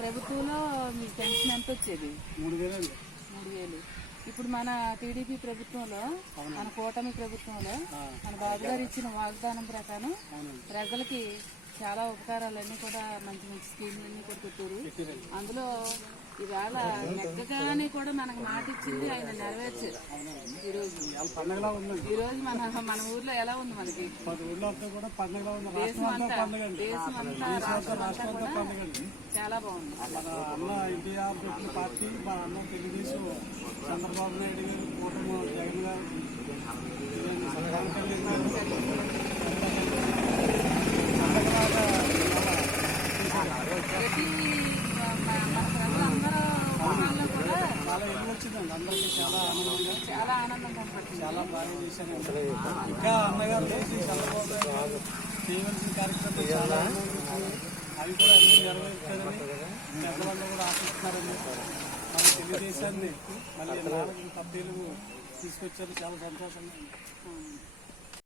ప్రభుత్వంలో మీ పెన్షన్ ఎంత వచ్చేది? 3000. 3000. ఇప్పుడు మన టీడీపీ ప్రభుత్వంలో, మన కూటమి ప్రభుత్వంలో మన బాబు గారు ఇచ్చిన వాగ్దానం ప్రకారం ప్రజలకి చాలా ఉపకారాలన్నీ కూడా మంచి మంచి స్కీమ్లన్నీ కూడా పెట్టారు. అందులో ఈవేళ నెగ్గగానే కూడా మనకు మాట ఇచ్చింది ఆయన నెరవేర్చారు. ఈరోజు మన ఊర్లో ఎలా ఉంది? మనకి దేశం అంతా రాష్ట్రం కూడా చాలా బాగుంది. పార్టీ మా అన్న తెలుగుదేశం చంద్రబాబు నాయుడు గారు, కూటమి జగన్ గారు, చాలా ఎక్కువ వచ్చిందండి. అందరికీ చాలా ఆనందం కనపడుతుంది. చాలా బాగా చేశాను. ఇంకా అన్నగారు చేసి చంద్రబాబు నాయుడు చేయవలసిన కార్యక్రమాలు చాలా అవి కూడా అన్ని నెరవేర్చారని పెద్దవాళ్ళు కూడా ఆశిస్తున్నారని, మన తెలుగుదేశాన్ని మళ్ళీ 4 తప్పేలు తీసుకొచ్చారు. చాలా సంతోషంగా ఉంది.